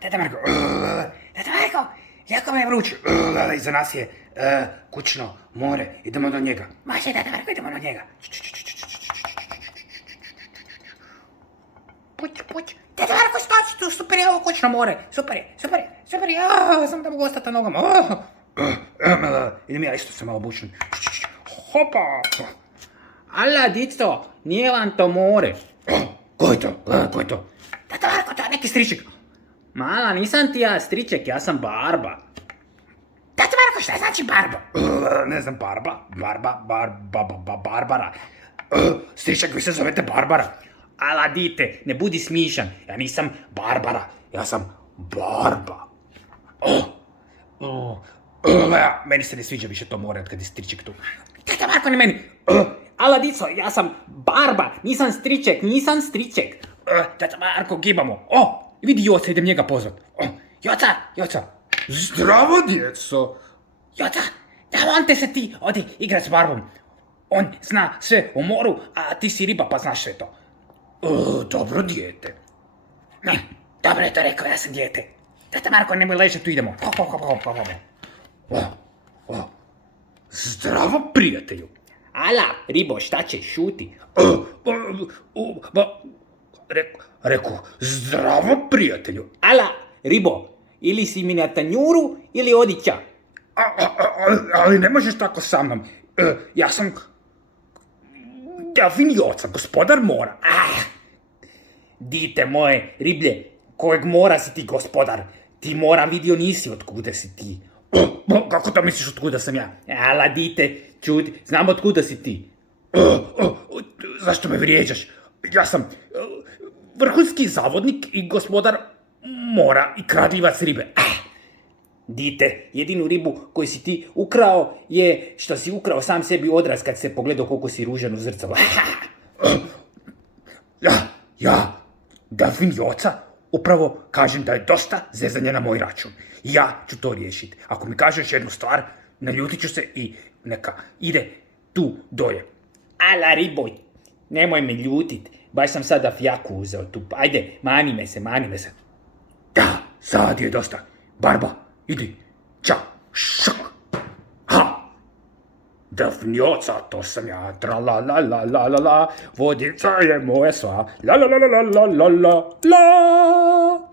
Teta Marko, jako me je vruće, iza nas je kućno more, idemo do njega. Može, Teta Marko, idemo do njega. Puć. Teta Marko, staći tu, super je ovo kućno more, super je, sam da mogu ostati na nogama. Idem ja isto se malo bučim. Hopa! Ala, dico, nije vam to more. Ko je to? Teta Marko, to je neki striček. Mala, nisam ti ja striček, ja sam Barba. Teta Marko, šta znači Barba? Ne znam, Barbara. Striček, vi se zovete Barbara. Ala, dite, ne budi smišan, ja nisam Barbara, ja sam Barba. Meni se ne sviđa više to more od kad je striček tu. Teta Marko, ne meni. Ala, dico, ja sam Barba, nisam striček. Teta Marko, gibamo. Vidi Joca, idem njega pozvat. Joca. Zdravo, djeco. Joca, davante se ti odi igrat s Barbom. On zna sve o moru, a ti si riba pa znaš sve to. Dobro, dijete. Ne, dobro je to rekao, ja sam dijete. Teta Marko, nemoj ležati, tu idemo. Zdravo, prijatelju. Ala, ribo, šta će, šuti. Reku, zdravo, prijatelju. Ala, ribo, ili si mi na tanjuru, ili odi ća. Ali ne možeš tako sa mnom. Ja sam Delfin Joca, gospodar mora. Dite moje, riblje, kojeg mora si ti gospodar? Ti mora vidio nisi, otkuda si ti. Kako to misliš otkuda sam ja? Ala, dite, čuti, znam otkuda si ti. Zašto me vrijeđaš? Ja sam vrhunski zavodnik i gospodar mora i kradljivac ribe. Dite, jedinu ribu koju si ti ukrao je što si ukrao sam sebi odraz kad se pogledao koliko si ružan u zrcalo. Ja, Delfin Joca, upravo kažem da je dosta zezanja na moj račun. Ja ću to riješiti. Ako mi kažeš jednu stvar, naljutit ću se i neka ide tu dolje. Ala, riboj, nemoj me ljutit. Baš sam sada fjaku uzeo tu. Ajde, mani me se. Da, sad je dosta. Barba, idi. Ćao. Šak. Ha. Delfin Joca, to sam ja. Tra la la la la la la. Vodica je moja sva. La la la la la la la la.